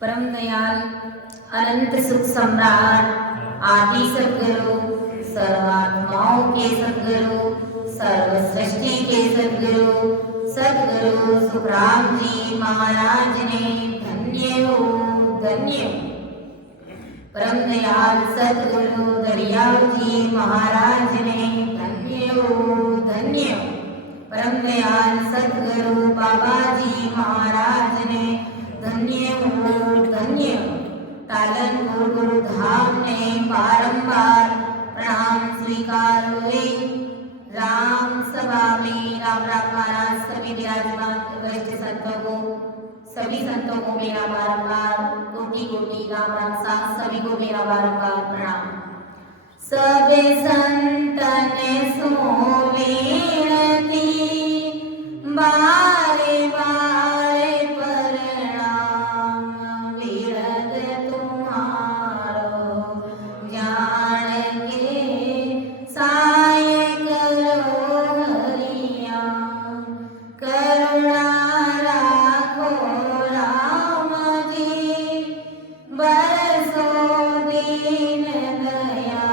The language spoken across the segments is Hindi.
परम दयाल अनंत सुख सम्राट आदि सदगुरु सर्वात्माओं के सदगुरु सर्व सृष्टि के सदगुरु सदगुरु सुखराम जी महाराज ने धन्य हो धन्य हो। परम दयाल सदगुरु दरियाव जी महाराज ने धन्य हो धन्य हो। परम दयाल सदगुरु बाबा जी महाराज ने धन्य हो धन्य हो। तालनपुर गुरु धाम ने बारंबार प्रणाम स्वीकार हुए। राम सभा में राम राम महाराज सभी विराजमान वरिष्ठ संतों को सभी संतों को मेरा बारंबार कोटि कोटि राम राम साथ सभी को मेरा बारंबार प्रणाम। सबे संतन सो विनती बारे बारे प्रणाम विरद तुम्हारो जान के साय करो हरिया करुणा राखो राम जी बरसो दीन दया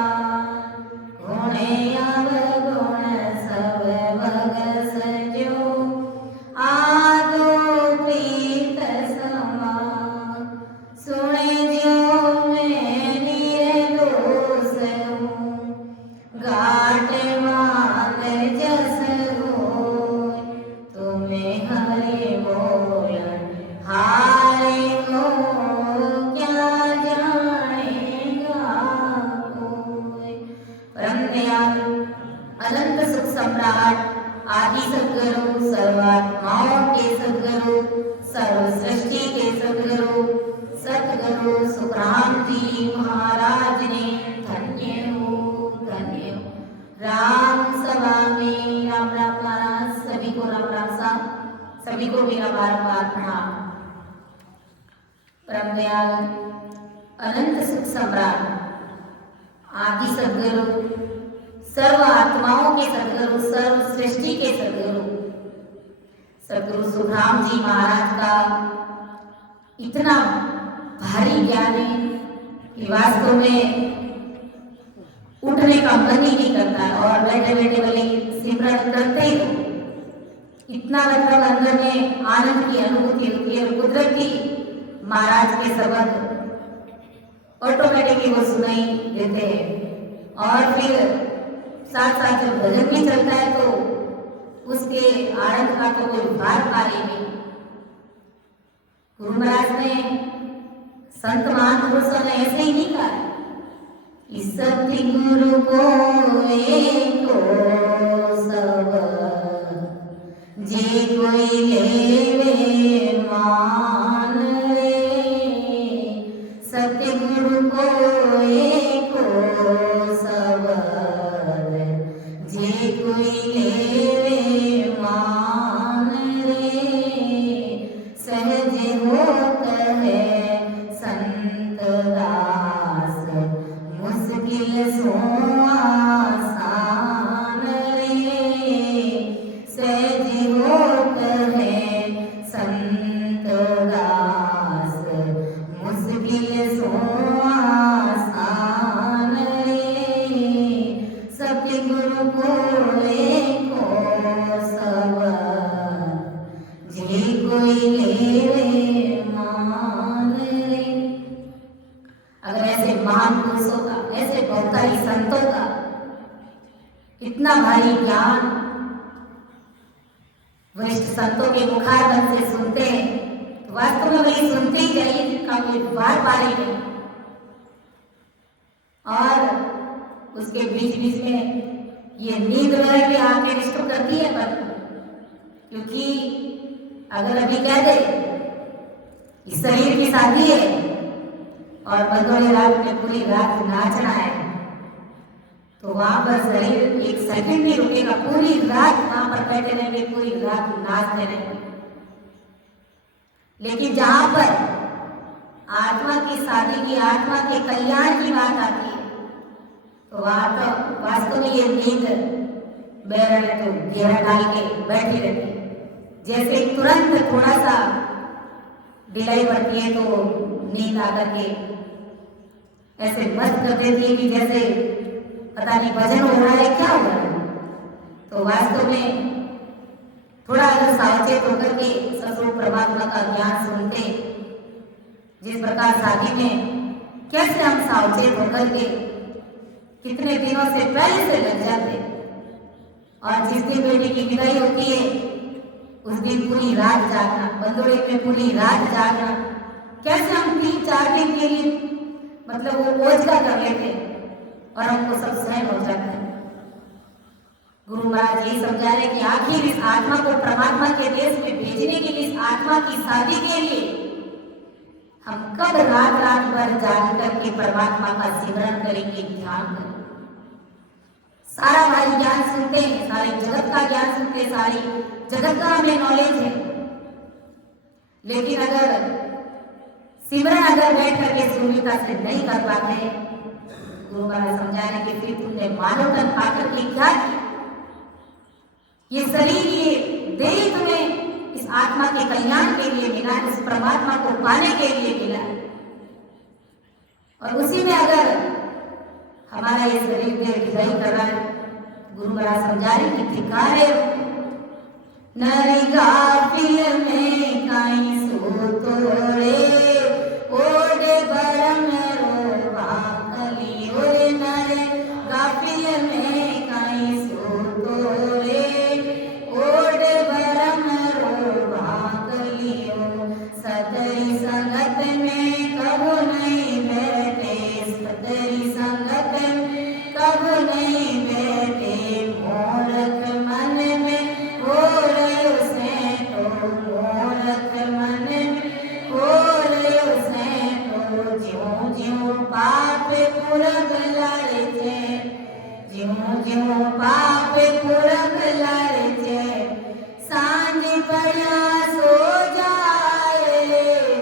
गुणे अवगुण सब भग सजो आदो प्रीत समा सुने जो मैं निर्दोष हूँ घाट मान जस हो तुम्हें हरे बोलन हारे को क्या जानेगा कोई। परम दयाल अनंत सुख सम्राट आदि सदगुरु सर्वात्माओं के सदगुरु सर्व सृष्टि के सदगुरु सदगुरु सुखराम जी महाराज ने धन्य हो धन्य हो। राम सभा में राम राम महाराज सभी को राम राम सा सभी को मेरा बार बार प्रणाम। परम दयाल अनंत सुख सम्राट आदि सदगुरु सर्व आत्माओं के सदगुरु सर्व सृष्टि के सदगुरु सदगुरु सुखराम जी महाराज का इतना भारी ज्ञान है कि वास्तव में उठने का मन ही नहीं करता और बैठे बैठे वाले सिमरन करते ही हो। इतना मतलब अंदर में आनंद की अनुभूति होती है। कुदरती महाराज के शब्द ऑटोमेटिकली वो सुनाई देते हैं और फिर साथ साथ जब भजन भी चलता है तो उसके आनंद का तो कोई बात पारी नहीं। गुरु महाराज ने संत महापुरुषों ने ऐसे ही नहीं कहा सतगुरु को एको सब जे कोई लेवे मान रे सतगुरु को एको सब जे कोई लेवे मान रे सहज होत है संत दास मुश्किल सो आसान रे सहज होत है संत दास मुश्किल सो आसान रे सतगुरु को एको सब जे कोई लेवे मान रे। अगर ऐसे महान पुरुषों का ऐसे बहुतारी संतों का इतना भारी ज्ञान वरिष्ठ संतों के मुखारबंद से सुनते हैं तो वास्तव में वही सुनते ही जाइए जिनका कोई बार पारी नहीं और उसके बीच बीच में ये नींद वगैरह भी आके डिस्टर्ब करती है। पर क्योंकि अगर अभी कह दे इस शरीर की शादी है और बंदोली रात में पूरी रात नाचना है तो वहां पर शरीर एक सेकंड नहीं रुकेगा, पूरी रात वहां पर बैठे रहेंगे, पूरी रात नाचते रहेंगे। लेकिन जहां पर आत्मा की शादी की आत्मा के कल्याण की बात आती है तो वहां तो वास्तव में ये नींद बैरन तो घेरा डाल के बैठी रहती है। जैसे तुरंत थोड़ा सा ढिलाई बढ़ती है तो नींद आकर के ऐसे मस्त कर देती है कि जैसे पता नहीं भजन हो रहा है, क्या हो रहा है। तो वास्तव में थोड़ा अगर सावचेत होकर के सदरूप परमात्मा का ज्ञान सुनते, जिस प्रकार शादी में कैसे हम सावचेत होकर के कितने दिनों से पहले से लग जाते, और जिस दिन बेटी की विदाई होती है उस दिन पूरी रात जागना, बंदोड़े में पूरी रात जागना, कैसे हम 3-4 दिन के लिए मतलब वो ओझला कर लेते और हमको सब सहन हो जाता है। गुरु महाराज यही समझा रहे कि आखिर इस आत्मा को परमात्मा के देश में भेजने के लिए, इस आत्मा की शादी के लिए हम कब रात रात भर जाग करके परमात्मा का सिमरन करेंगे, ध्यान करेंगे। सारा भाई ज्ञान सुनते हैं, सारे जगत का ज्ञान सुनते हैं, सारी जगत का हमें नॉलेज है, लेकिन अगर सिमरन अगर बैठ करके सुनिता से नहीं कर पाते, गुरु महाराज समझा रहे कि फिर तुमने मानव तन पाकर के क्या किया। ये शरीर, ये देह तुम्हें इस आत्मा के कल्याण के लिए मिला, इस परमात्मा को पाने के लिए मिला, और उसी में अगर हमारा ये शरीर में विदाई कर रहा है, गुरु महाराज समझा रहे कि धिक्कार नर गाफिल में काई सो तोड़े ओडे बरम रो बाकली, ओरे नर गाफिल में काई सो तोड़े ओडे बरम रो बाकली, सतरी संगत में कबू नहीं बैठे, सतरी संगत में कबू नहीं बैठे, मोरख मन में हो रहे से तो, मोरख मन में हो रहे से तो, ज्यों ज्यों पाप पुरख लारे थे, ज्यों ज्यों पाप पुरख लारे थे, सांझ पड़िया सो जाए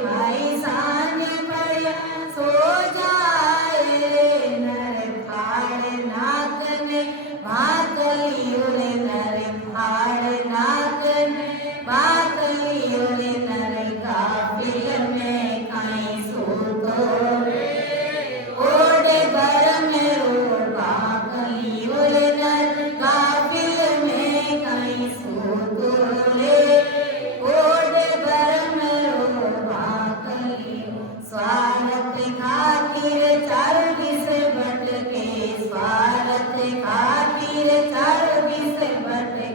भाई, सांझ पड़िया सो जाए, नर फाड़ नाक ने भाकली, ओरे नर फाड़ नाक ने भाकली, ओरे नर गाफिल में काई सो तोड़े ओडे बरम रो बाकली, ओरे नर गाफिल में काई सो तोड़े ओडे बरम रो बाकली, स्वार्थ खातिर चार दिस भटके, स्वार्थ खातिर चार दिस भटके,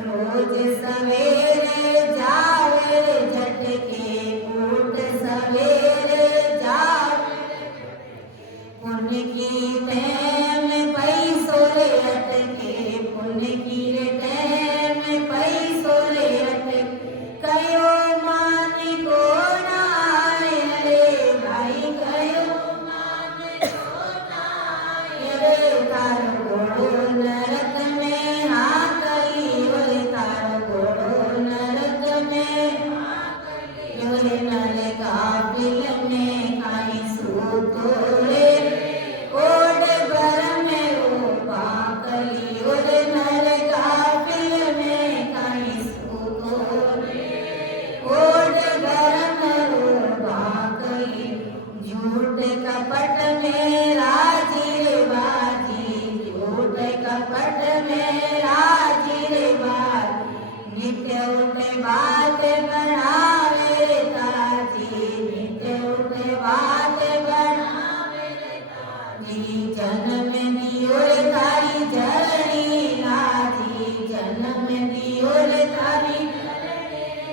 रोज सवेरे जावे झटके, उठ सवेरे जावे, पुण्य की टैम पैसों रे अटके, पुण्य की टैम पैसों रे अटके, कयो मान को नाय रे भाई, कयो मान को नाय रे, तारो घोड़ो नरक में हाकली, ओरे तारो घोड़ो नरक में हाकली, ओरे नर गाफिल में काई सो तोड़े ओडे बरम रो बाकली, ओरे नर गाफिल में काई सो तोड़े ओडे बरम रो बाकली, झूठ कपट में राजी रे बाजी, झूठ कपट में राजी रे बाजी, नित्य उठे बात बढ़ावे रे ताजी, नित्य उठे बात बढ़ावे रे ताजी, जन्म दियो रे तारी जरनी लाजी, जन्म दियो रे तारी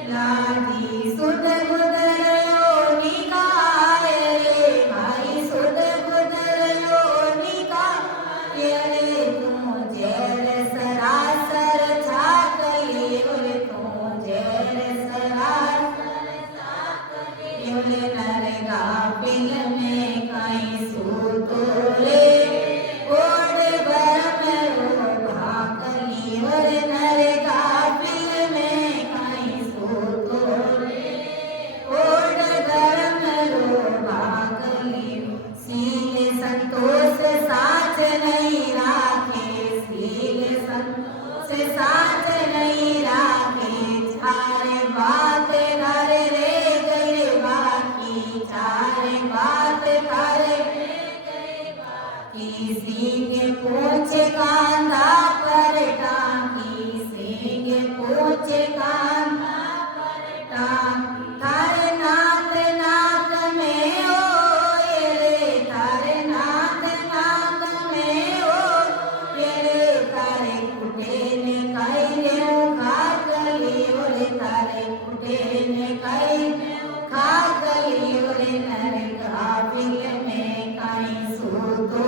लाजी, सुध गुदरयो निकाय रे भाई, सुध गुदरयो निकाय रे, तू जैर सरासर छाकली, ओरे तू जैर सरासर छाकली, ओरे नर गाफिल में काई सो तोड़े ओडे बरम रो बाकली, ओरे नर गाफिल में काई सो तोड़े ओडे बरम रो बाकली, सील संतोष साच नहीं राखे, सील संतोष साच नहीं राखे, छारे बात घर रे गए की सींग पोछे कांधा पर टांगी, सींग पोछे कांधा पर टांगी। थारे नाक नाक में ओए रे, थारे नाक नाक में ओए रे, थारे कुटे ने कई ने खाकली ओरे, थारे कुटे ने कई खाकली ओरे, नरे काबिल में कई सूतो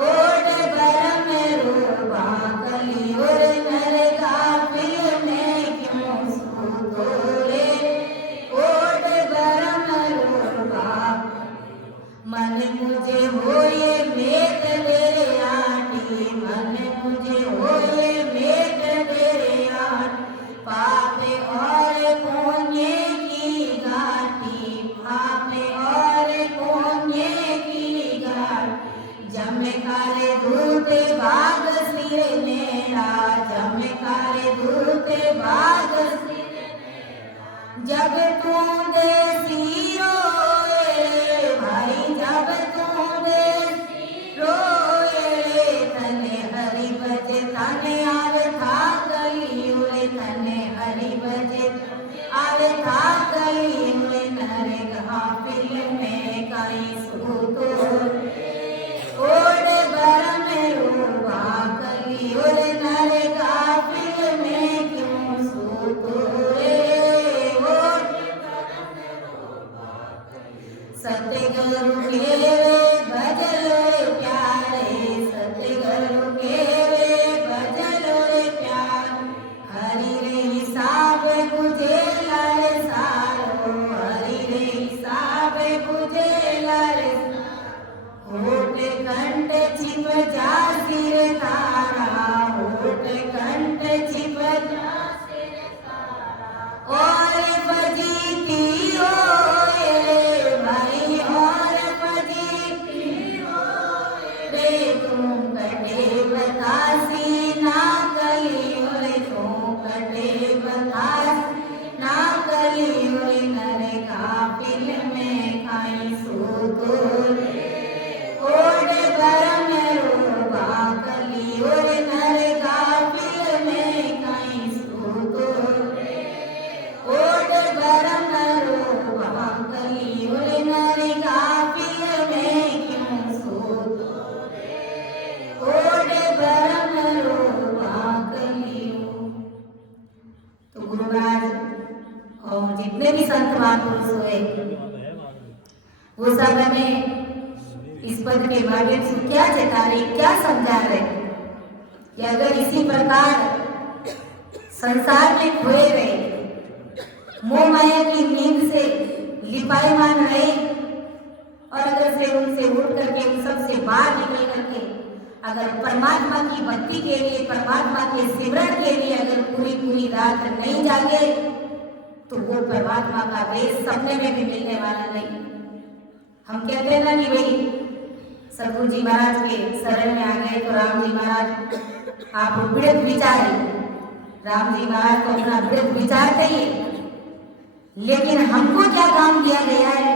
ओट भर में रोबा कली ओरे, नरे काबिल में क्यों सूतो रे, ओट भर में रोबा। मन मुझे होए मेट मेरे आटी, मन मुझे होए मेट मेरे आटी, पापे और पुण्य की घाटी, पापे और पुण्य की घाटी। जमकारे धूते भाग सिर मेरा, जमकारे धूते भाग सिर मेरा। जब तू देसी रोए भाई, जब तू देसी रोए, तने हरि बजे तने आवे था गई उड़े, तने हरि बजे आवे था गई उड़े, नरे काबिल में कई सूतो ओड़े भर में रोबा कली ओरे, नरे काबिल में क्यों सूतो रे, सतगुरु के भजलो प्यारे, सतगुरु के भजलो प्यारे। हरि रे हिसाब बुझे लारे सारो, हरि रे हिसाब बुझे लारे सारो। होठ कंठ छिप जा सिर तारा, होठ कंठ छिप जा सिर तारा। और बजीती ओए रे भाई, और बजीती ओए रे, तुम कटे बतासी ना कली ओए, तुम कटे बतासी ना कली ओए, नरे काबिल में कई सूतो रे, ओड़े भर में रोबा कली ओए, नरे काबिल में कई सूतो रे, ओड़े भर में रोबा कली ओए, नरे काबिल में क्यों सूतो रे, ओड़े भर में रोबा कली। तो गुरु महाराज और जितने भी संत महापुरुष हुए वो सब हमें इस पद के माध्यम से क्या चेता रहे, क्या समझा रहे कि अगर इसी प्रकार संसार में खोए रहे, मोह माया की नींद से लिपायमान रहे, और अगर से उनसे उठ करके उन सब से बाहर निकल करके अगर परमात्मा की भक्ति के लिए, परमात्मा के सिमरन के लिए अगर पूरी पूरी रात नहीं जागे, तो वो परमात्मा का वेश सपने में भी मिलने वाला नहीं। हम कहते हैं ना कि भाई सदगुरु जी महाराज के शरण में आ गए तो राम जी महाराज आप वृहद विचारी, राम जी महाराज को अपना वृहद विचार चाहिए, लेकिन हमको क्या काम दिया गया है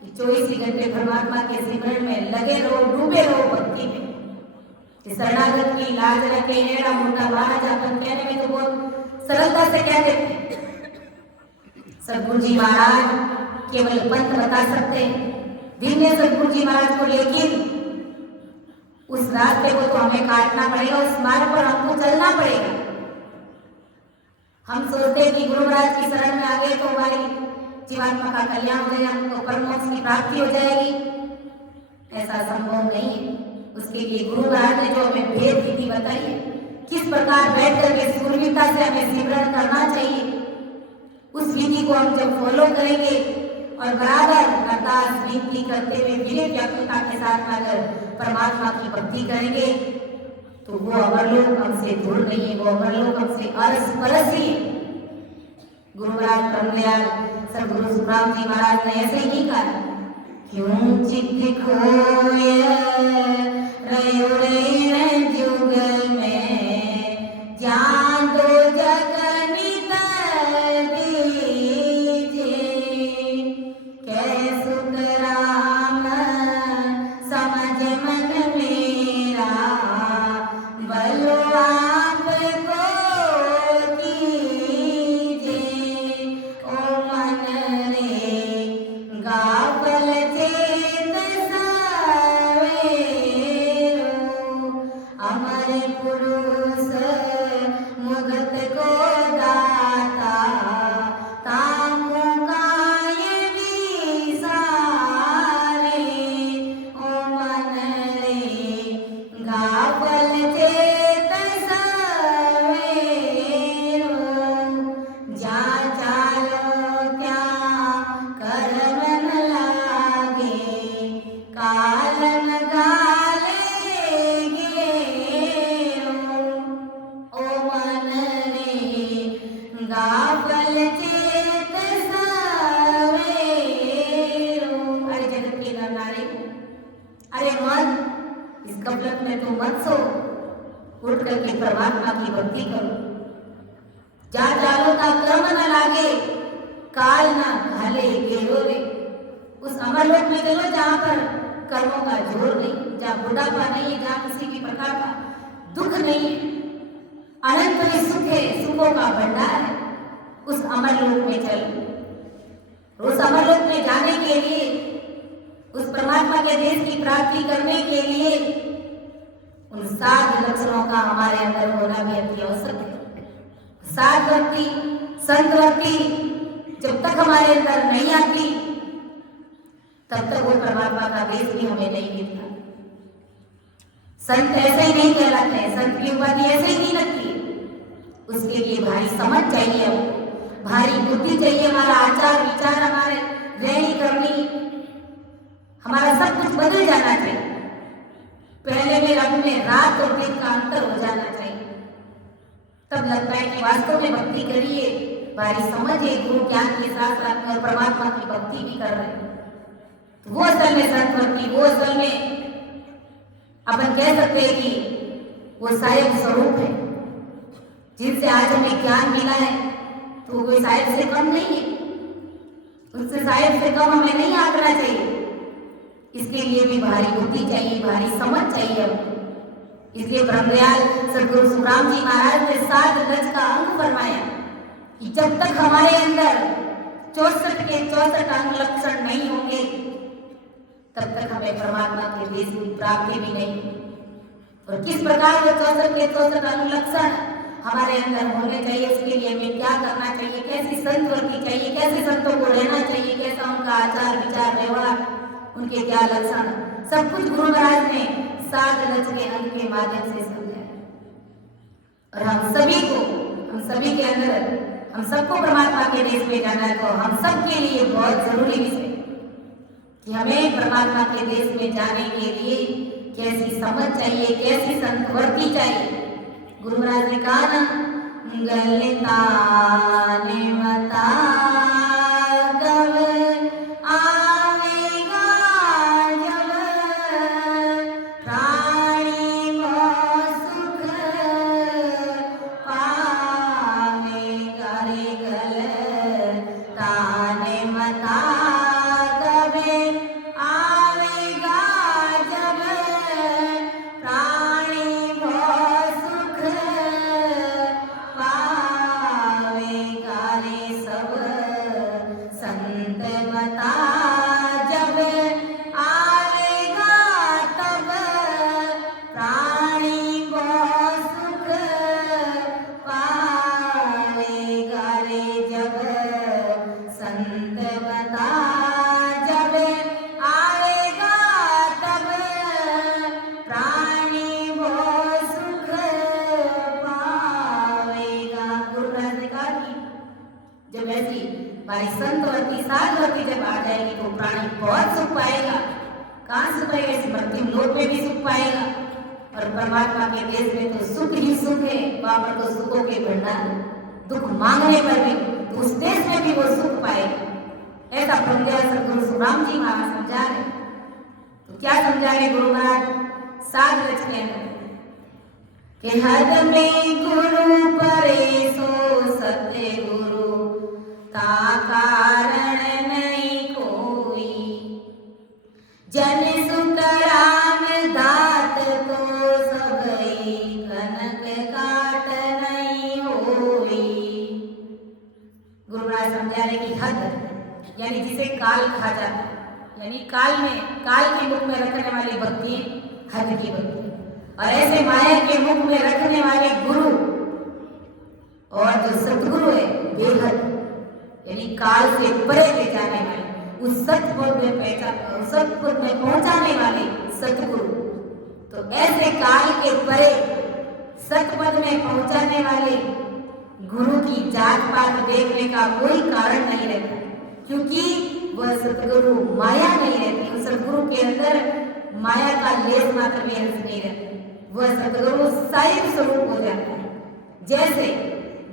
कि 24 घंटे परमात्मा के सिमरन में लगे रहो, डूबे रहो भक्ति में। शरणागत की लाज रखे, एड़ा मोटा महाराज अपन कहने में तो बहुत सरलता से कह देते हैं। सदगुरु जी महाराज केवल पंथ बता सकते हैं, दिन सदगुरु जी महाराज को, लेकिन उस रास्ते को तो हमें काटना पड़ेगा, उस मार्ग पर हमको चलना पड़ेगा। हम सोचते हैं कि गुरु महाराज की शरण में आ गए तो हमारी जीवात्मा का कल्याण हो जाएगा, हमको परम मोक्ष की प्राप्ति हो जाएगी। ऐसा संभव नहीं है। उसके लिए गुरु महाराज ने जो हमें भेद विधि बताई है, किस प्रकार बैठ करके सूर्यता से हमें सिमरन करना चाहिए, उस विधि को हम जब फॉलो करेंगे और बराबर अरदास विनती करते हुए विनय व्याकुलता के साथ अगर परमात्मा की भक्ति करेंगे तो वो अमरलोक हमसे दूर नहीं है, वो अमरलोक हमसे अरस परस ही है। गुरु महाराज ब्रह्मदयाल सदगुरु सुखराम जी महाराज ने ऐसे ही कहा, क्यों चित खोया रयो रे जुग में, जान दो जगनी सुख राम समझ मत सो, उठ करके परमात्मा की भक्ति करो। जा जालो का कर्म न लागे, काल न घाले गेरो रे। उस अमरलोक में चलो जहाँ पर कर्मों का जोर नहीं, जहाँ बुढ़ापा नहीं है, जहाँ किसी भी प्रकार का दुख नहीं है, अनंत में सुख है, सुखों का भंडार है। उस अमरलोक में चलो। उस अमरलोक में जाने के लिए, उस परमात्मा के देश की प्राप्ति करने के लिए उन 7 लक्षणों का हमारे अंदर होना भी अति आवश्यक है। 7 भक्ति, संत भक्ति जब तक हमारे अंदर नहीं आती तब तक वो परमात्मा का देश भी हमें नहीं मिलता। संत ऐसे ही नहीं कहलाते हैं, संत की उपाधि ऐसे ही नहीं लगती। उसके लिए भारी समझ चाहिए, हमको भारी बुद्धि चाहिए, हमारा आचार विचार, हमारे रहनी करनी, हमारा सब कुछ बदल जाना चाहिए। पहले में अब में रात और दिन का अंतर हो जाना चाहिए। तब लगता है कि वास्तव में भक्ति करिए, भारी समझ है, गुरु ज्ञान के साथ साथ में परमात्मा की भक्ति भी कर रहे हैं। तो वो असल में संत भक्ति, वो असल में अपन कह सकते हैं कि वो साहिब स्वरूप है, जिनसे आज हमें ज्ञान मिला है। तो वो साहिब से कम नहीं है, उससे साहिब से कम हमें नहीं आंकना चाहिए। इसके लिए भी भारी बुद्धि चाहिए, भारी समझ चाहिए हमको। इसलिए ब्रह्मदयाल सदगुरु सुखराम जी महाराज ने 7 लक्ष का अंग फरमाया कि जब तक हमारे अंदर 64 के 64 अंग लक्षण नहीं होंगे तब तक हमें परमात्मा के देश की प्राप्ति भी नहीं। और किस प्रकार वो 64 के 64 अंग लक्षण हमारे अंदर होने चाहिए, उसके लिए हमें क्या करना चाहिए, कैसी संत वर्ती चाहिए, कैसे संतों को रहना चाहिए, कैसा उनका आचार विचार व्यवहार, उनके क्या लक्षण, सब कुछ गुरु महाराज ने 7 लक्ष के अंग के माध्यम से समझाया। और हम सभी के अंदर, हम सबको परमात्मा के देश में जाना है। तो हम सब के लिए बहुत जरूरी विषय कि हमें परमात्मा के देश में जाने के लिए कैसी समझ चाहिए, कैसी संतवर्ती चाहिए। गुरु महाराज ने कहा ना, गलता ने मता गव आवेगा जब प्राणी को सुख पावेगा रे। गलता ने मता गवे आवेगा जब प्राणी को सुख पावेगा रे। सब संत बता जब आवेगा तब प्राणी को सुख पावेगा रे। जब संत बता जब आवेगा तब प्राणी को सुख पावेगा। गुरु महाराज ने कहा कि जब ऐसी हमारी संतवर्ती साधवर्ती जब आ जाएगी तो प्राणी बहुत सुख पाएगा। कहाँ सुख पाएगा? इस मृत्यु लोक में भी सुख पाएगा। और परमात्मा के देश में तो सुख ही सुख है, वहां पर तो सुखों के भंडार, दुख मांगने पर भी तो उस देश में भी वो सुख पाएगा। ऐसा ब्रह्मदयाल सदगुरु सुखराम जी महाराज समझा रहे। तो क्या समझा रहे गुरु महाराज? 7 लक्ष के अंदर कि हद में गुरु परे सो सत्य गुरु ता कारण नहीं कोई। जन सुख राम दात को सबई कनक काट नहीं होई। गुरु महाराज समझा रहे कि हद यानी जिसे काल खा जाता, यानी काल के मुख में रखने वाली भक्ति हद की भक्ति। और ऐसे माया के मुख में रखने वाले गुरु और जो सतगुरु है बेहद, यानी काल से परे ले जाने वाले, उस सतपद में पहुंचाने वाले सतगुरु। तो ऐसे काल के परे सतपद में पहुंचाने वाले गुरु की जात पात देखने का कोई कारण नहीं रहता, क्योंकि वह सतगुरु माया नहीं रहती। उस सतगुरु के अंदर माया का लेस मात्र भी अंश नहीं रहता। वह सतगुरु साहिब स्वरूप हो जाता है। जैसे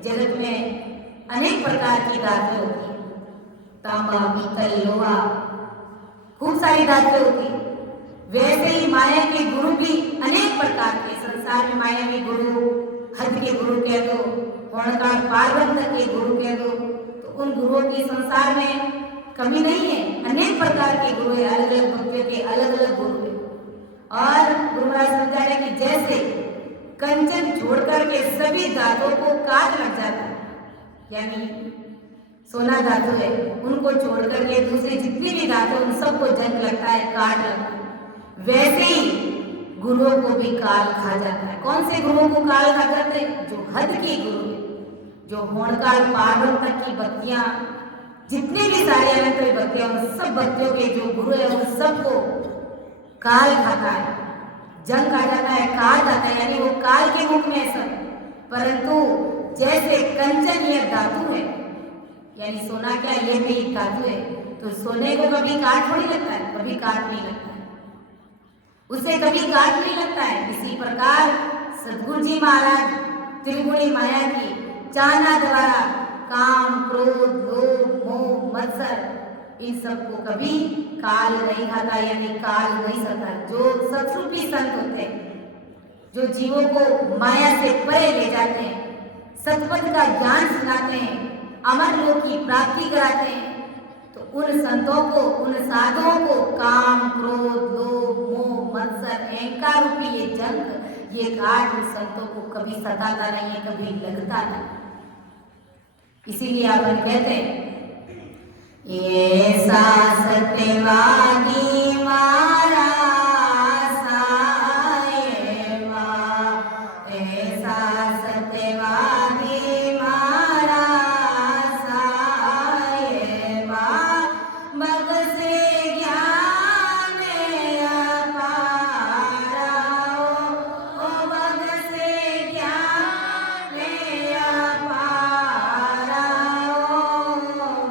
जगत में अनेक प्रकार की धातुएं होती है, तांबा पीतल लोहा, खूब सारी धातुएं होती है। वैसे ही माया के गुरु भी अनेक प्रकार के संसार में मायावी गुरु, हद के गुरु कह दो, होणकार पार्वत तक के गुरु कह दो, तो उन गुरुओं की संसार में कमी नहीं है। अनेक प्रकार के गुरु है, अलग अलग भक्तियों के अलग अलग गुरु है। और गुरु महाराज समझा रहे कि जैसे कंचन छोड़ करके सभी धातुओं को काट लग जाता है, यानी सोना धातु है, उनको छोड़ करके दूसरी जितनी भी धातु उन सबको जंग लगता है, काट लगता है। वैसे ही गुरुओं को भी काल खा जाता है। कौन से गुरुओं को काल खा जाते हैं? जो हद की गुरु है, जो होणकाल पार्वत तक की भक्तियां, जितने भी सारे अनंत भक्तियां, उन सब भक्तियों के जो गुरु है उन सबको काल खाता है, जंग खा जाता है, काल खाता है, यानी वो काल के मुख में है सब। परंतु जैसे कंचन ये धातु है, यानी सोना क्या ये भी धातु है, तो सोने को कभी काट थोड़ी लगता है, कभी काट नहीं लगता है, उसे कभी काट नहीं लगता है। इसी प्रकार सदगुरु जी महाराज त्रिगुणी माया की चाहना द्वारा काम, क्रोध, लोभ, मोह, मत्सर इन सबको कभी काल नहीं खाता, यानी काल नहीं सकता। जो सत्स्वरूपी संत होते हैं, जो जीवों को माया से परे ले जाते हैं, सतपथ का ज्ञान सुनाते हैं, अमर लोक की प्राप्ति कराते हैं, तो उन संतों को, उन साधुओं को काम, क्रोध, लोभ, मोह, मत्सर, अहंकार रूपी ये जंग, ये काट उन संतों को कभी सताता नहीं है, कभी लगता नहीं। इसीलिए अपन कहते हैं ये सत्यवादी मारा साएवा, ऐसा सत्यवादी मारा साएवा, बग से ज्ञान अपारा, ओ बग से ज्ञान अपारा,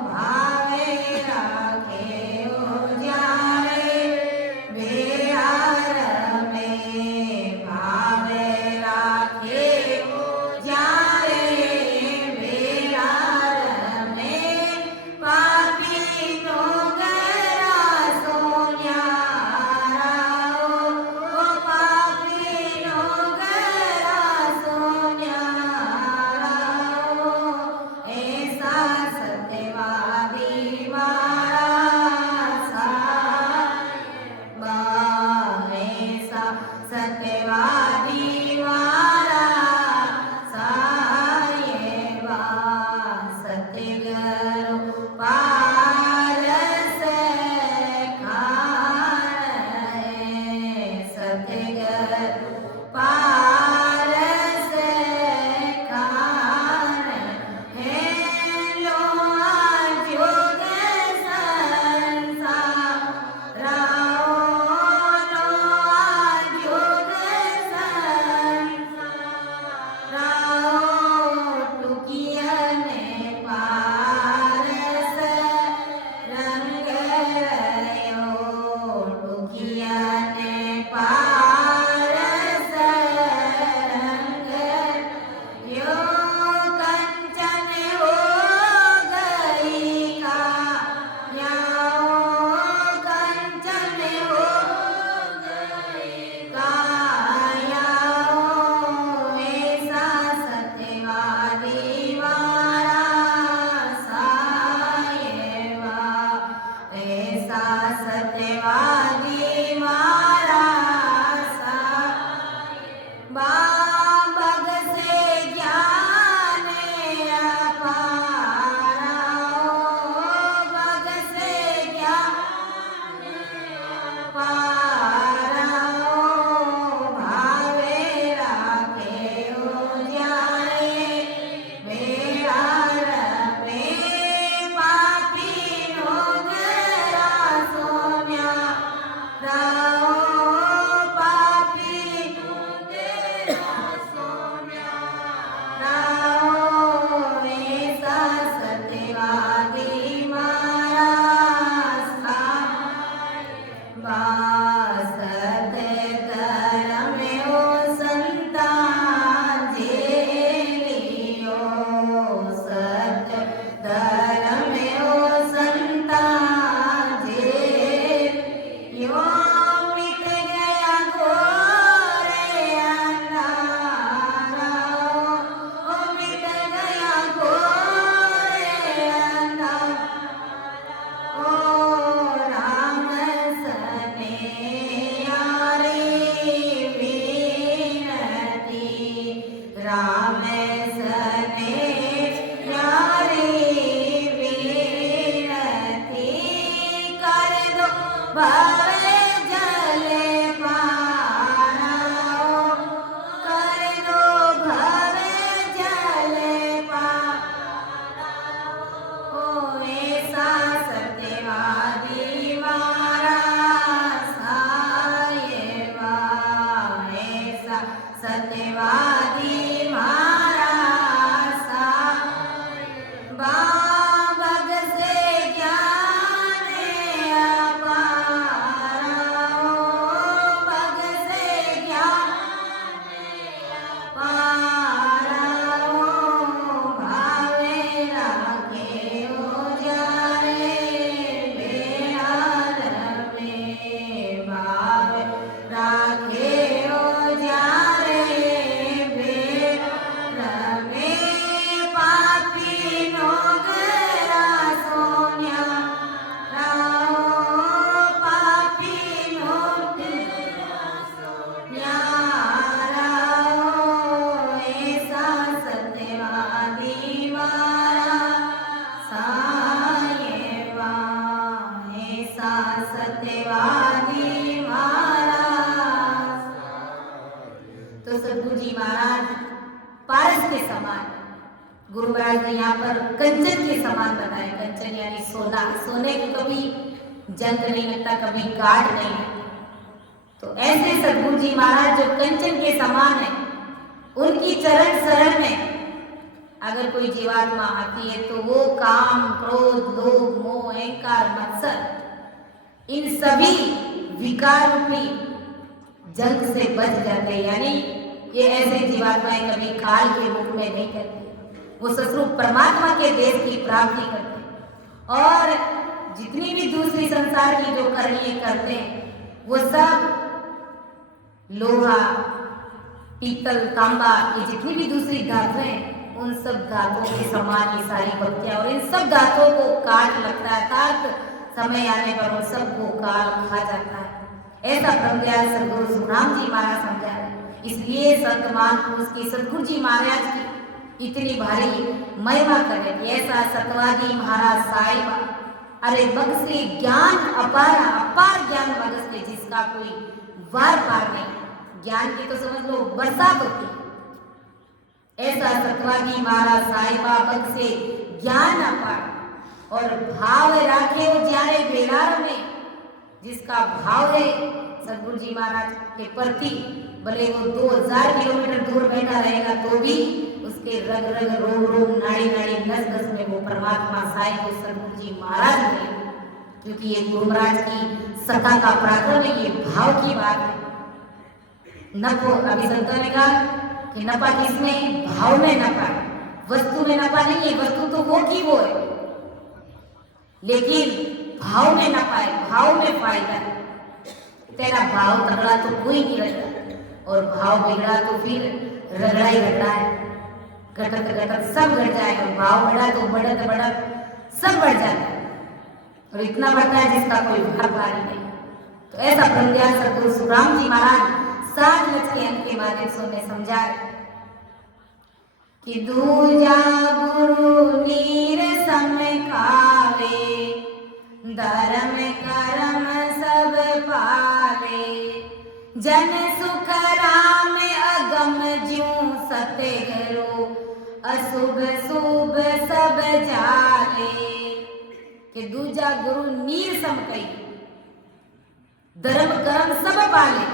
भावे राखे ओ जाए बिहार में, भावे राखे ओ जाए बिहार में, पापी नो गरा सोन्यारा, ओ पापी नो गरा सोन्यारा, ऐसा सत्यवादी मारा साएबा, ऐसा सत्यवादी मारा साएबा, सत्यगुरु पारस खान है, सत्यगुरु पारस खान है, लोहा जोग संसार, लोहा जोग संसार, टुकियन पारस रंग रयो, टुकियन पारस रंग यो, कंचन हो गई कायाओ, कंचन हो गई कायाओ, ऐसा सत्यवादी मारा साएबा, ऐसा सत्यवादी मारा साएबा, बग से ज्ञान अपारा, बग से ज्ञान अपारा, भावे राखे ओ जाए बिहार में, पापी नो गरा सोन्या भवे जले पाराओ कर दो भवे जले पाराओ ऐसा सत्यवादी मारा सायेवा ऐसा सत्यवादी मारा सायेवा भग से ज्ञान अपाराओ भग से ज्ञान अपाराओ भावे राखे उजारे बेहाल में भावे राखे उजारे बेहाल में पापी नोगरा सोन्या राओ पापी नोगरा सोन्या राओ ऐसा सत्यवादी मारा सायेवा ऐसा सत्यवादी मारा। तो सद्गुरु जी महाराज पारस के समान, गुरु महाराज ने यहाँ पर कंचन के समान बताया। कंचन यानी सोना, सोने को कभी जंग नहीं लगता, कभी काट नहीं लगता। तो ऐसे सद्गुरु जी महाराज जो कंचन के समान है, उनकी चरण शरण में अगर कोई जीवात्मा आती है तो वो काम, क्रोध, लोभ, मोह, अहंकार, मत्सर, इन सभी विकार रूपी जंग से बच जाते हैं। यानी ये ऐसे जीवात्माएं कभी काल के मुख में नहीं करती, वो ससुर परमात्मा के देश की प्राप्ति करते हैं। और जितनी भी दूसरी संसार की जो करनी करते हैं वो सब लोहा, पीतल, तांबा, ये जितनी भी दूसरी धातुएं हैं उन सब धातुओं के समान ये सारी भक्तियां, और इन सब धातुओं को काट लगता है, अर्थात समय आने पर उन सबको काल खा जाता है। ऐसा ब्रह्मज्ञान सद्गुरु सुखराम जी महाराज समझा है। इसलिए संत महापुरुष की सद्गुरु जी महाराज की इतनी भारी महिमा करे कि ऐसा सतवादी महाराज साहिबा, अरे बख्शे ज्ञान अपार, अपार ज्ञान बख्शे जिसका कोई वार पार नहीं। ज्ञान की तो समझ लो बरसात होती है। ऐसा सतवादी महाराज साहिबा बख्शे ज्ञान अपार और भाव राखे वो जाने बेलार में, जिसका भाव है सद्गुरु जी महाराज के प्रति, भले वो 2000 किलोमीटर दूर बैठा रहेगा तो भी उसके रग रग, रोग रोग, नाड़ी नाड़ी, नस नस में वो परमात्मा साहिब को सद्गुरु जी महाराज मिले। क्योंकि ये गुरु महाराज की सत्ता का पराक्रम है, ये भाव की बात है। नफो, अभी संतों ने कहा कि नफा किसमें? भाव में नफा, वस्तु में नफा नहीं है। वस्तु तो वो की वो है, लेकिन भाव में नफा है, भाव में फायदा है। तेरा भाव तगड़ा तो कोई नहीं रहता, और भाव बिगड़ा तो फिर रगड़ा ही रगड़ा है। घटत घटत सब घट जाएगा, भाव बढ़ा तो बढ़त बढ़त सब बढ़ जाता है, और इतना बढ़ता है जिसका कोई भार भारी नहीं। तो ऐसा ब्रह्मज्ञान सद्गुरु सुखराम जी महाराज 60 लक्ष के अंक के माध्यम से उन्हें समझाए कि दूजा गुरु नीर सम खावे, धर्म कर्म सब पाले, जन सुख राम अगम ज्यों सत्य करो, अशुभ शुभ सब जाले। कि दूजा गुरु नीर सम कही, धर्म कर्म सब पाले।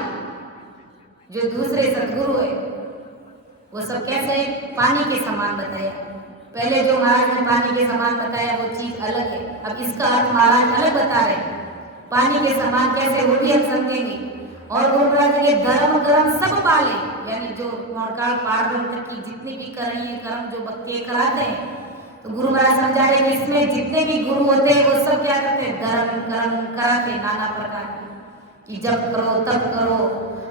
जो दूसरे सदगुरु है वो सब कैसे? पानी के समान बताया। पहले जो महाराज ने पानी के समान बताया वो चीज अलग है, अब इसका अर्थ महाराज अलग बता रहे हैं। पानी के समान कैसे, वो भी हम समझेंगे। और गुरु महाराज के धर्म कर्म सब पाले, यानी जो मोड़काल पारब्रह्म तक की जितनी भी करनी है कर्म जो भक्ति कराते हैं, तो गुरु महाराज समझा रहे कि इसमें जितने भी गुरु होते हैं वो सब क्या करते हैं? धर्म कर्म कराते नाना प्रकार के, कि जप करो, तप करो,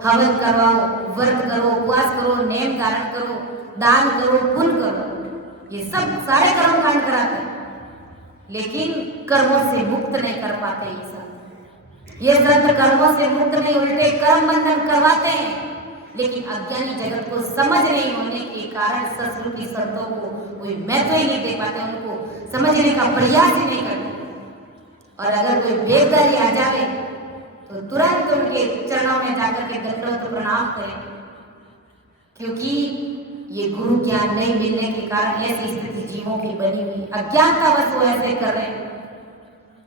हवन करवाओ, व्रत करो, उपवास करो, नेम धारण करो, दान करो, पुण्य करो, ये सब सारे कर्म कांड कराते हैं। लेकिन कर्मों से मुक्त नहीं कर पाते। ये संत कर्मों से मुक्त नहीं, उल्टे कर्म बंधन करवाते हैं। लेकिन अज्ञानी जगत को समझ नहीं होने के कारण संस्कृति संतों को कोई महत्व ही नहीं दे पाते, उनको समझने का प्रयास ही नहीं करते। और अगर कोई बेदारी आ जाए तो तुरंत उनके चरणों में जाकर के दंडवत प्रणाम करें, क्योंकि ये गुरु ज्ञान नहीं मिलने के कारण ऐसी स्थिति जीवों की बनी हुई, अज्ञानतावश वो ऐसे कर रहे हैं।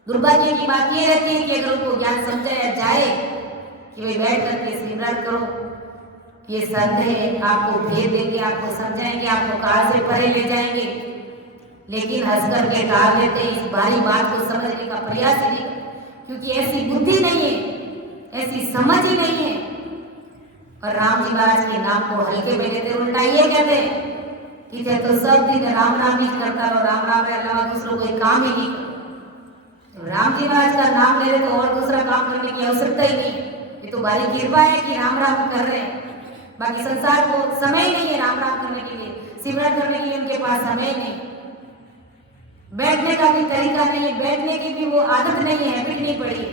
दुर्भाग्य की बात ये रहती है कि अगर उनको ज्ञान समझाया जाए कि भाई बैठ करके सिमरन करो, ये संत है, आपको भेद देंगे, आपको समझाएंगे, आपको काल से परे ले जाएंगे, लेकिन हंस करके टाल लेते हैं, इस भारी बात को समझने का प्रयास ही नहीं, क्योंकि ऐसी बुद्धि नहीं है, ऐसी समझ ही नहीं है। और राम जी महाराज के नाम को हल्के में लेते, उल्टा ये कहते कि तो सब दिन राम राम ही करता रहो, राम राम के अलावा दूसरा कोई काम ही नहीं करो। राम जी महाराज का नाम ले रहे तो और दूसरा काम करने की आवश्यकता ही नहीं, ये तो भारी कृपा है कि राम राम कर रहे हैं। बाकी संसार को समय ही नहीं है राम राम करने के लिए, सिमरन करने के लिए उनके पास समय नहीं, बैठने का भी तरीका नहीं है, बैठने की भी वो आदत नहीं है, हैबिट नहीं पड़ी,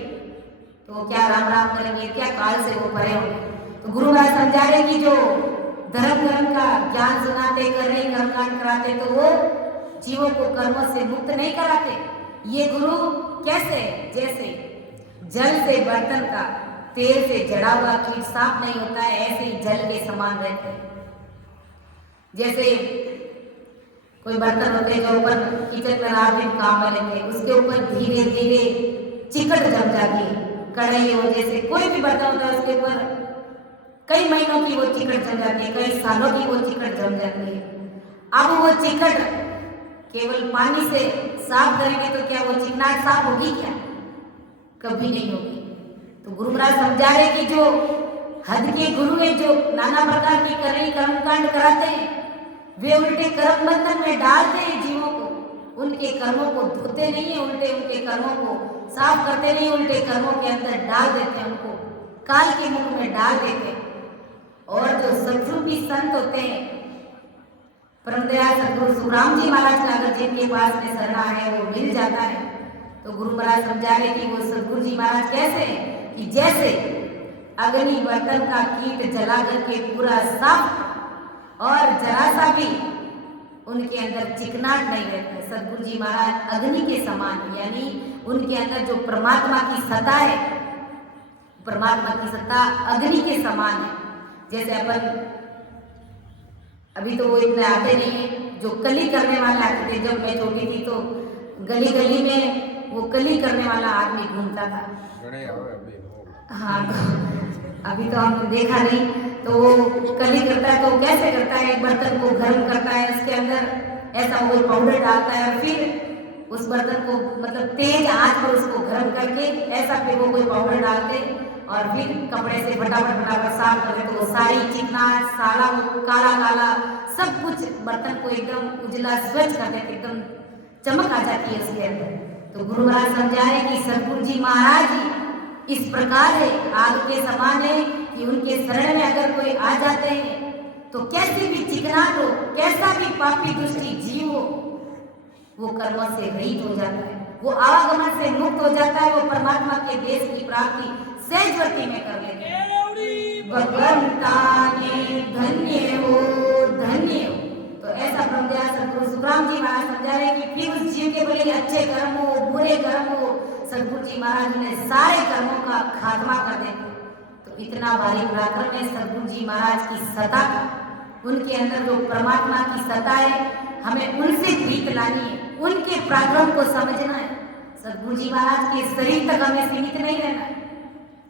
तो क्या राम राम करेंगे, क्या काल से वो परे होंगे। तो गुरु महाराज समझा रहे कि जो धर्म का ज्ञान सुनाते, कर रहे कर्मकांड कराते, तो वो जीवों को कर्मों से मुक्त नहीं कराते। ये गुरु कैसे, जैसे जल से बर्तन का तेल से जड़ा हुआ कीट साफ नहीं होता है, ऐसे ही जल के समान रहते हैं। जैसे कोई बर्तन होते जो ऊपर किचन में रात दिन काम में लेते, उसके ऊपर धीरे धीरे चिकट जम जाती है, कढ़ाई हो, जैसे कोई भी बर्तन होता है उसके ऊपर कई महीनों की वो चिकट जम जाती है, कई सालों की वो चिकट जम जाती है। अब वो चिकट केवल पानी से साफ करेंगे तो क्या वो चिकनाहट साफ होगी क्या? कभी नहीं होगी। तो गुरु महाराज समझा रहे कि जो हद के गुरु है, जो नाना प्रकार की करनी कर्मकांड कराते हैं, वे उल्टे कर्म बंधन में डालते हैं जीवों को, उनके कर्मों को धोते नहीं है, उल्टे उनके कर्मों को साफ करते नहीं, उल्टे कर्मों के अंदर डाल देते हैं, उनको काल के मुख में डाल देते हैं। और जो सत्रूपी संत होते हैं, परमदयाल सद्गुरु सुखराम जी महाराज का अगर जिनके पास में शरणा है वो मिल जाता है, तो गुरु महाराज समझा रहे कि वो सद्गुरु जी महाराज कैसे हैं कि जैसे अग्नि बर्तन का कीट जला करके पूरा साफ और जरा सा भी उनके अंदर चिकनाहट नहीं रहता है, सद्गुरु जी महाराज अग्नि के समान, यानी उनके अंदर जो परमात्मा की सत्ता है, परमात्मा की सत्ता अग्नि के समान है। जैसे अपन अभी तो वो इतने आते नहीं है, जो कली करने वाले आते थे, जब मैं छोटी थी तो गली गली में वो कली करने वाला आदमी घूमता था। हाँ, तो अभी तो हमने देखा नहीं, तो वो कली करता है तो कैसे करता है, एक बर्तन को गर्म करता है, उसके अंदर ऐसा वो पाउडर डालता है और फिर उस बर्तन को मतलब तेज आंच पर उसको गर्म करके ऐसा फिर वो कोई पाउडर डालते और फिर कपड़े से फटाफट साफ करते, तो वो सारी चिकनाहट, सारा काला काला सब कुछ बर्तन को एकदम उजला स्वच्छ कर देते, एकदम चमक आ जाती है उसके अंदर। तो गुरु महाराज समझाए कि सद्गुरु जी महाराज इस प्रकार है, आग के समान है कि उनके शरण में अगर कोई आ जाते हैं तो कैसी भी चिकनाहट हो, कैसा भी पापी दुष्टी जीव हो, वो कर्मों से रहित हो जाता है, वो आवागमन से मुक्त हो जाता है, वो परमात्मा के देश की प्राप्ति सहजवती में कर लेते हैं। भगवंता ने धन्य हो, धन्य हो। तो ऐसा ब्रह्मदयाल सद्गुरु सुखराम जी महाराज समझा रहे कि फिर उस जीव के भले अच्छे कर्म हो, बुरे कर्म हो, सद्गुरु जी महाराज ने सारे कर्मों का खात्मा कर देंगे। तो इतना भारी पराक्रम है सद्गुरु जी महाराज की सत्ता का, उनके अंदर जो परमात्मा की सत्ता है, हमें उनसे प्रीत लानी है, उनके पराक्रम को समझना है। सद्गुरु जी महाराज के शरीर तक हमें सीमित नहीं रहना है,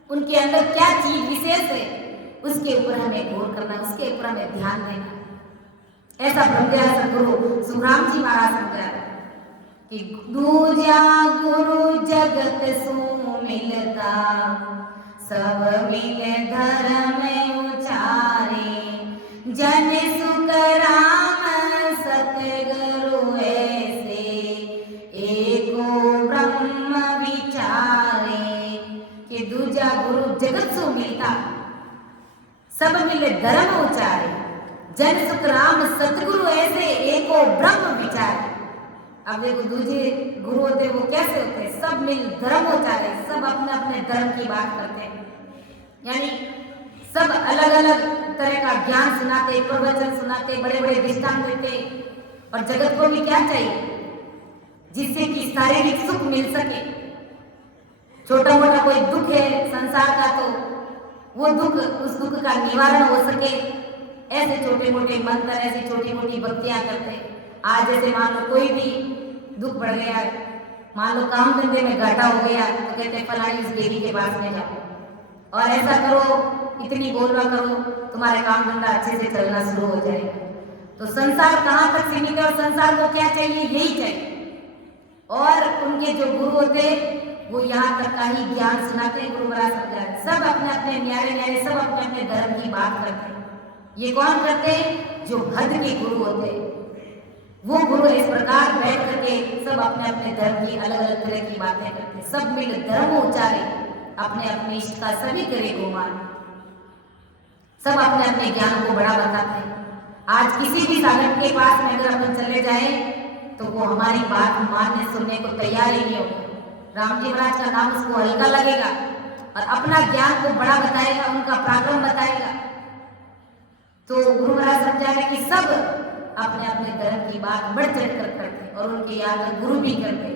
उनके अंदर क्या चीज विशेष है उसके ऊपर हमें गौर करना, उसके ऊपर हमें ध्यान देना। ऐसा ब्रह्मदयाल सद्गुरु सुखराम जी महाराज समझा कि दूजा गुरु जगत सु मिलता, सब मिल धर्म उचारे, जन सुख राम सतगुरु ऐसे, एको ब्रह्म विचारे। कि दूजा गुरु जगत सु मिलता, सब मिले धर्म उचारे, जन सुख राम सतगुरु ऐसे, एको ब्रह्म विचारे। अब देखो दूसरे गुरु होते वो कैसे होते हैं, सब मिल धर्म उचारे, सब अपने अपने धर्म की बात करते हैं, यानी सब अलग अलग तरह का ज्ञान सुनाते, प्रवचन सुनाते, बड़े बड़े दृष्टांत देते। और जगत को भी क्या चाहिए, जिससे कि शारीरिक सुख मिल सके, छोटा मोटा कोई दुख है संसार का तो वो दुख, उस दुख का निवारण हो सके, ऐसे छोटे मोटे मंत्र, ऐसी छोटी मोटी भक्तियां करते। आज जैसे मान लो कोई भी दुख बढ़ गया, मान लो काम धंधे में घाटा हो गया, तो कहते हैं फलानी उस देवी के पास में जाओ और ऐसा करो, इतनी बोलना करो, तुम्हारे काम धंधा अच्छे से चलना शुरू हो जाएगा। तो संसार कहाँ तक सीमित है और संसार को क्या चाहिए? यही चाहिए। और उनके जो गुरु होते वो यहाँ तक का ही ज्ञान सुनाते हैं। गुरु महाराज समझाते, सब अपने अपने न्यारे न्यारे, सब अपने अपने धर्म की बात करते हैं। ये कौन करते हैं? जो हद के गुरु होते हैं। वो गुरु इस प्रकार बैठ करके सब अपने अपने धर्म की अलग अलग तरह की बातें करते हैं। सब मिल धर्म उच्चारे, अपने अपने इष्ट का सभी करे गुमान, सब अपने अपने ज्ञान को बड़ा बताते हैं। आज किसी भी साधक के पास में अगर अपन चले जाए तो वो हमारी बात मानने सुनने को तैयार ही नहीं होगा। राम जी महाराज का नाम उसको हल्का लगेगा और अपना ज्ञान को बड़ा बताएगा, उनका पराक्रम बताएगा। तो गुरु महाराज समझा रहे कि सब अपने अपने धर्म की बात बढ़ चढ़ कर करते और उनके याद गुरु भी करते,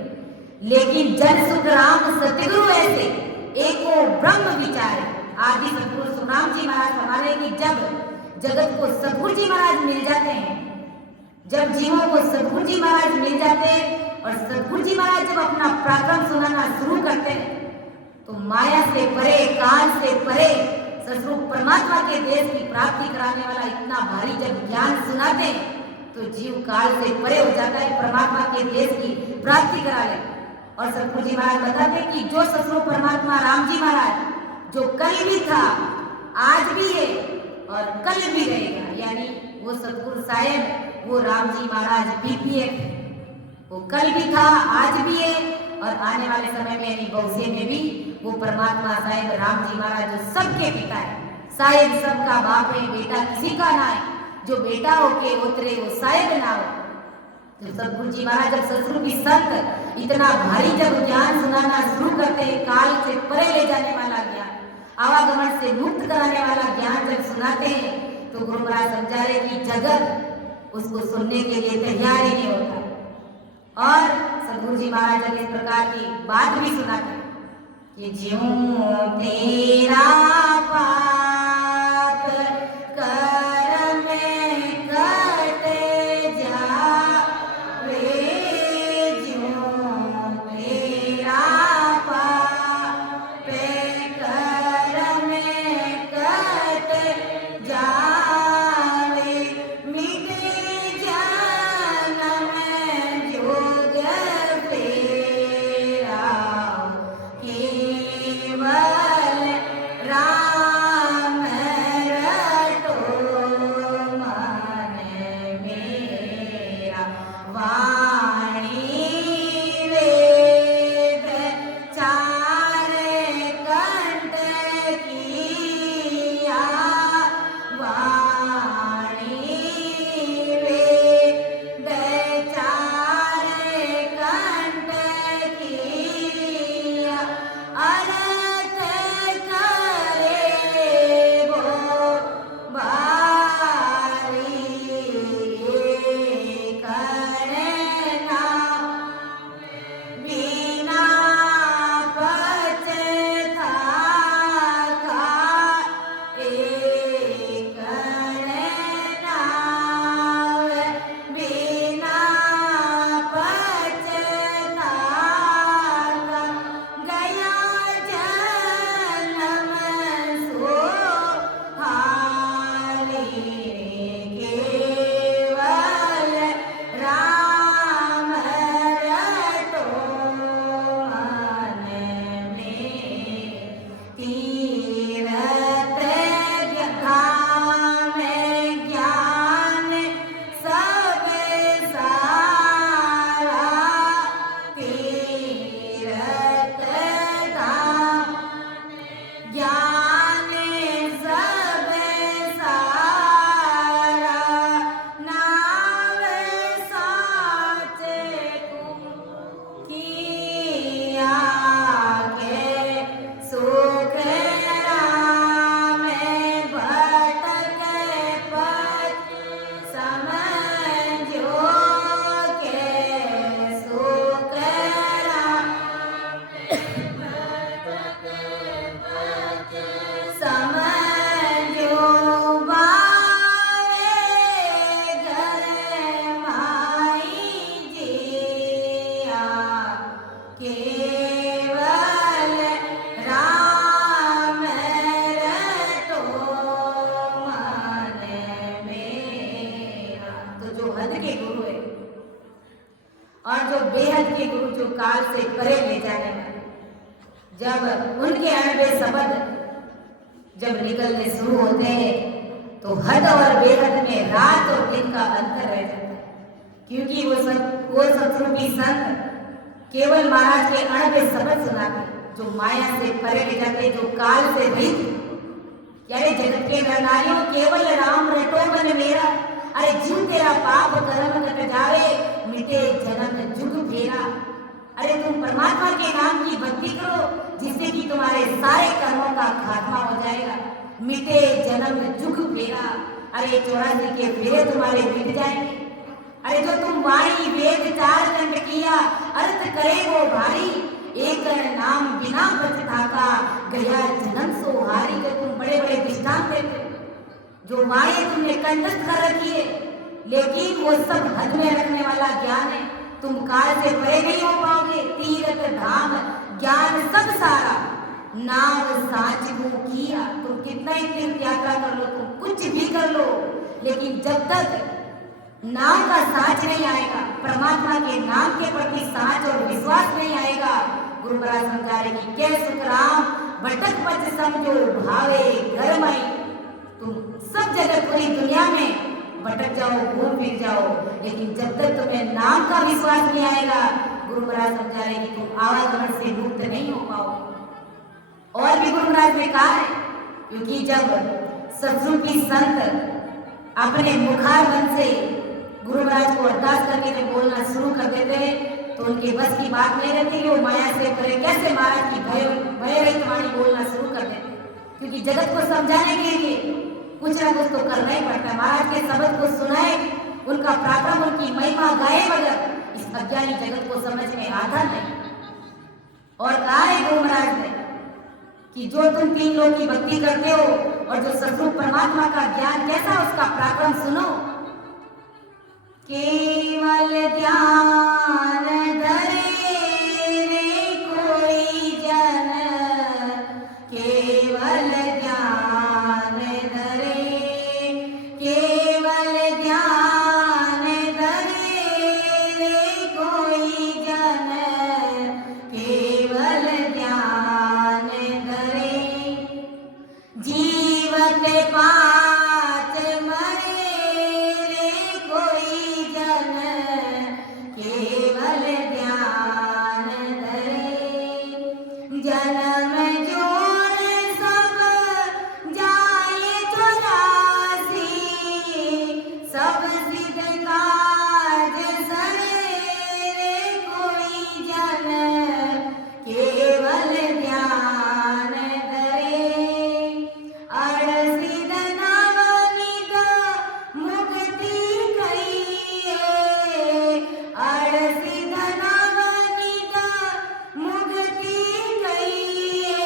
लेकिन जन सुख राम सतगुरु ऐसे एको ब्रह्म विचारे। आदि सतगुरु सुखराम जी महाराज फरमाने कि जब जगत को सतगुरु जी महाराज मिल जाते हैं, जब जीवों को सतगुरु जी महाराज मिल जाते हैं और सतगुरु जी महाराज जब अपना पराक्रम सुनाना शुरू करते हैं, तो माया से परे, काल से परे ससुर परमात्मा के देश की प्राप्ति कराने वाला इतना भारी जब ज्ञान सुनाते हैं तो जीव काल से परे हो जाता है, परमात्मा के देश की प्राप्ति करा ले। और सतगुरु जी महाराज बताते कि जो ससुर परमात्मा राम जी महाराज जो कल भी था, आज भी है और कल भी रहेगा, यानी वो सतगुरु साहेब, वो राम जी महाराज भी है। वो कल भी था, आज भी है और आने वाले समय में यानी भविष्य में भी वो परमात्मा साहेब राम जी महाराज जो सबके पिता है, साहेब सबका बाप है, बेटा किसी का ना है, जो बेटा होके उतरे वो साहेब ना हो। जब सतगुरु जी महाराज जब ससुर की संत इतना भारी जब ज्ञान सुनाना शुरू करते हैं, काल से परे ले जाने वाला ज्ञान, आवागमन से मुक्त कराने वाला ज्ञान जब सुनाते हैं, तो गुरु महाराज समझा रहे कि जगत उसको सुनने के लिए तैयार ही नहीं होता। और सतगुरु जी महाराज जब इस प्रकार की बात भी सुनाते हैं कि ज्यों तेरा पाप कर में कटे जावे, ज्यों तेरा पाप कर में कटे जावे, मिटे जन्म जोग फेरा, केवल राम रटो मन मेरा, वाणी वेद चार कंठ किया, वाणी वेद चार कंठ किया, अरत से परे ले जाने वाले। जब उनके अणबे शब्द जब निकलने शुरू होते हैं तो हद और बेहद में रात और दिन का अंतर रह जाता है, क्योंकि वो सतरूपी संत केवल महाराज के अणबे शब्द सुनाते जो माया से परे ले जाते, जो काल से रहित। यानी जगत के नरनारियों केवल राम रटो मन मेरा, अरे जीव तेरा पाप कर्म कट जावे, मिटे जन्म जुग फेरा। अरे तुम परमात्मा के नाम की भक्ति करो जिससे कि तुम्हारे सारे कर्मों का खात्मा हो जाएगा, मिटे जन्म जुग फेरा। अरे 84 के फेरे तुम्हारे मिट जाएंगे। अरे जो तुम वाणी वेद 4 खंड किया, अर्थ करे वो भारी, एक नाम बिना पछताका, गया जन्म सो हारी। जो तुम बड़े बड़े दृष्टांत देते हो, जो वाणी तुमने कंठस्थ कर रखी है, लेकिन वो सब हद में रखने वाला ज्ञान है। तुम काल से परे नहीं हो पाओगे। तीर्थ धाम ज्ञान सब सारा, नाम साच को किया। तुम कितना ही तीर्थ यात्रा कर लो, तुम कुछ भी कर लो, लेकिन जब तक नाम का साच नहीं आएगा, परमात्मा के नाम के प्रति साच और विश्वास नहीं आएगा, गुरु महाराज समझा रहे कि के सुखराम भटक पच समझो भावे घर मई। तुम सब जगह पूरी दुनिया में भटक जाओ, घूम फिर जाओ, लेकिन जब तक तुम्हें नाम का विश्वास नहीं आएगा, गुरु महाराज समझा रहे कि तुम आवागमन से मुक्त नहीं हो पाओ। और भी गुरु महाराज ने कहा है, क्योंकि जब सतरूपी संत अपने मुखार बन से गुरु महाराज को अरदास करके जब बोलना शुरू कर देते तो उनके बस की बात नहीं रहती कि वो माया से परे कैसे महाराज की भय रहित वाणी बोलना शुरू कर देते, क्योंकि जगत को समझाने के लिए कुछ ना कुछ तो करना ही पड़ता है। महाराज के शब्द को सुनाए, उनका पराक्रम, उनकी महिमा गाए, मगर इस अज्ञानी जगत को समझ में आता नहीं। और कहा है गुरु महाराज ने कि जो तुम 3 लोग की भक्ति करते हो और जो सतरूप परमात्मा का ज्ञान कैसा, उसका पराक्रम सुनो। केवल ज्ञान धरे रे कोई जन, केवल ज्ञान धरे, केवल ज्ञान धरे रे कोई जन, केवल ज्ञान धरे, जीवत पाच मरे रे कोई जन, केवल ज्ञान धरे, जन्म जोड़ सब जाए 84, सब सिद्ध काज सरे रे कोई जन, केवल ज्ञान धरे, अड़सिद नवनीत मुक्ति कहिए, अड़सिद नवनीत मुक्ति कहिए,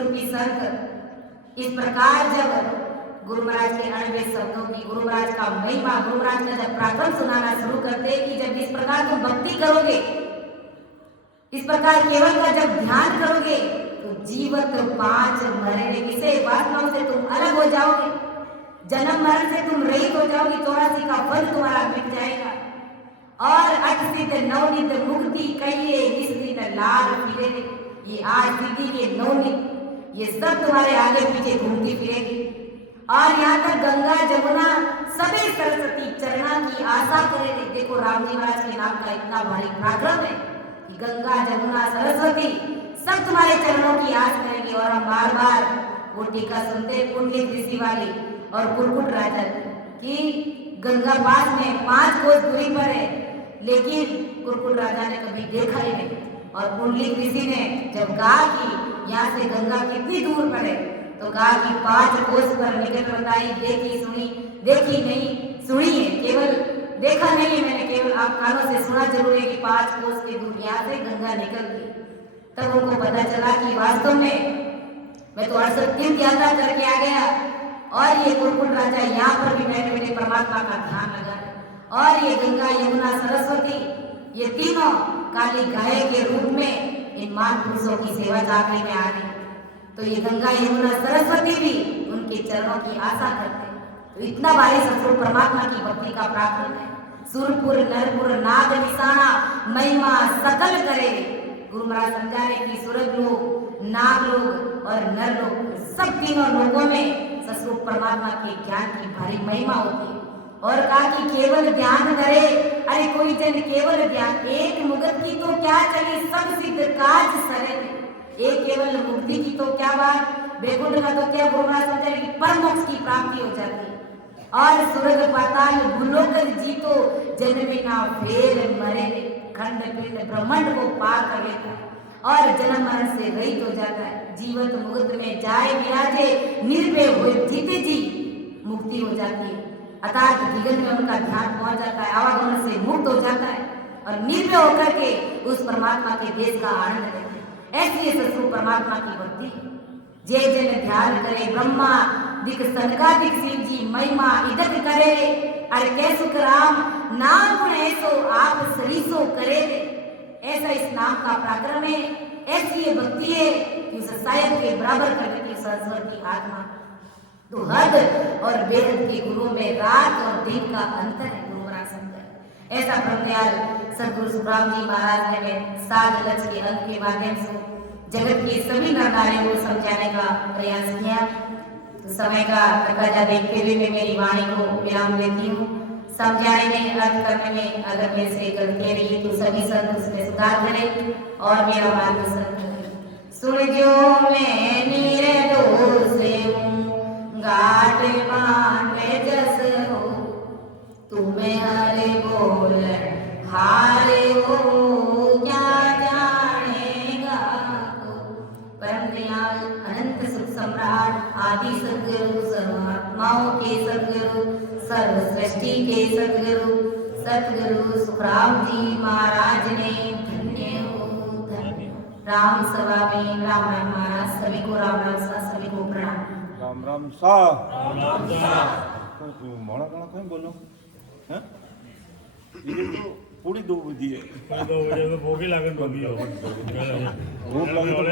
रूपी संत इस प्रकार जब गुरु महाराज के अणवे शब्दों की, गुरु महाराज का महिमा, गुरु महाराज का जब प्राक्रम सुनाना शुरू करते कि जब इस प्रकार तुम भक्ति करोगे, इस प्रकार केवल का जब ध्यान करोगे तो जीवत 5 मरने किसे वासनाओं से तुम अलग हो जाओगे, जन्म मरण से तुम रहित हो जाओगे, 84 का फल तुम्हारा मिट जाएगा और अठ सिद्ध नवनिध मुक्ति कहिए इस दिन लाल फिरे। ये आज सिद्धि के नवनिध ये सब तुम्हारे आगे पीछे घूमती फिरेगी और यहाँ तक गंगा जमुना सभी सरस्वती चरणा की आशा करेंगे। देखो राम जी महाराज के नाम का इतना भारी पराक्रम है कि गंगा जमुना सरस्वती सब तुम्हारे चरणों की आस करेंगे। और हम बार बार वो टीका सुनते पुंडलिक ऋषि वाली और कुरकुट राजा की गंगा पास में 5 कोस दूरी पर है, लेकिन कुरकुट राजा ने कभी देखा ही नहीं। और पुंडलिक ऋषि ने जब कहा कि यहाँ से गंगा कितनी दूर पर है तो कहा कि 5 कोस पर निकट बताई, देखी सुनी, देखी नहीं सुनी है, केवल देखा नहीं है मैंने, केवल आप कानों से सुना जरूर है कि 5 कोस की दूर यहाँ से गंगा निकलती। तब उनको पता चला कि वास्तव में मैं तो 68 दिन यात्रा करके आ गया और ये कुरकुट राजा यहाँ पर भी बैठे बैठे परमात्मा का ध्यान लगा रहे और ये गंगा यमुना सरस्वती ये तीनों काली गाय के रूप में इन महापुरुषों की सेवा चाकरी में आ रही। तो ये गंगा यमुना सरस्वती भी उनके चरणों की आशा करते। तो इतना भारी सतगुरु परमात्मा की भक्ति का पराक्रम है। सुरपुर नरपुर नाग निशाना महिमा सकल करे। गुरु महाराज समझा रहे कि सुरग लोग, नाग लोग और नर लोग सब तीनों लोगों में सतगुरु परमात्मा के ज्ञान की भारी महिमा होती है। और कहा कि केवल ध्यान करे, अरे कोई जन केवल ध्यान, एक मुगत की तो क्या चली सब सिद्ध काज सरे। एक केवल मुक्ति की तो क्या बात, बेकुंठ का तो क्या, गुरु महाराज समझा रहे कि परम मोक्ष की प्राप्ति हो जाती है। और स्वर्ग पाताल भूलोक जीतो जन्म ना फेर मरे, खंड पिंड ब्रह्मांड को पार कर लेता है और जन्म मरण से रहित हो जाता है। जीवत मुक्त में जाए विराजे, निर्भय हुए जीते जी मुक्ति हो जाती है। अर्थात दिगंत में उनका ध्यान पहुंच जाता है, आवागमन से मुक्त हो जाता है और निर्भय होकर के उस परमात्मा के देश का आनंद लेते हैं। ऐसी है सतगुरु परमात्मा की भक्ति। जय जन ध्यान करे ब्रह्मा दिख सनकादिक शिव जी महिमा इदक करे, अरे कैसुख राम नाम गुण ऐसो आप सरीसो करे। ऐसा इस नाम का पराक्रम है, ऐसी ये भक्ति है कि उसे सायद के बराबर कर देती है सरस्वती की आत्मा। तो हद और बेहद के गुरुओं में रात और दिन का अंतर है। गुरु महाराज समझा ऐसा ब्रह्मदयाल सदगुरु सुखराम जी महाराज ने 7 लक्ष्य के अंक के माध्यम से जगत के सभी नर नारियों को समझाने का प्रयास किया। तो समय का तकाजा देखते हुए मैं मेरी वाणी को विराम देती हूँ। समझाने में, अर्थ करने में अगर मेरे से गलतियाँ रही तो सभी संत उसमें सुधार करें और मेरा मार्गदर्शन करें। सुन जो मैं निर्दोष घाट माने जस हो, तुम्हें हरे बोल हारे हो क्या जानेगा को। परम दयाल अनंत सुख सम्राट आदि सद्गुरु सर्वात्माओं के सद्गुरु सर्व सृष्टि के सद्गुरु सतगुरु सुखराम जी महाराज ने धन्य हो धन्य। राम सभा में राम राम महाराज सभी को राम राम सा, सभी को प्रणाम। राम राम सा मोड़ा गाना कहीं बोलो हैं? ये तो पूरी 2 बजे है, 2 बजे तो भूख ही लगन होगी।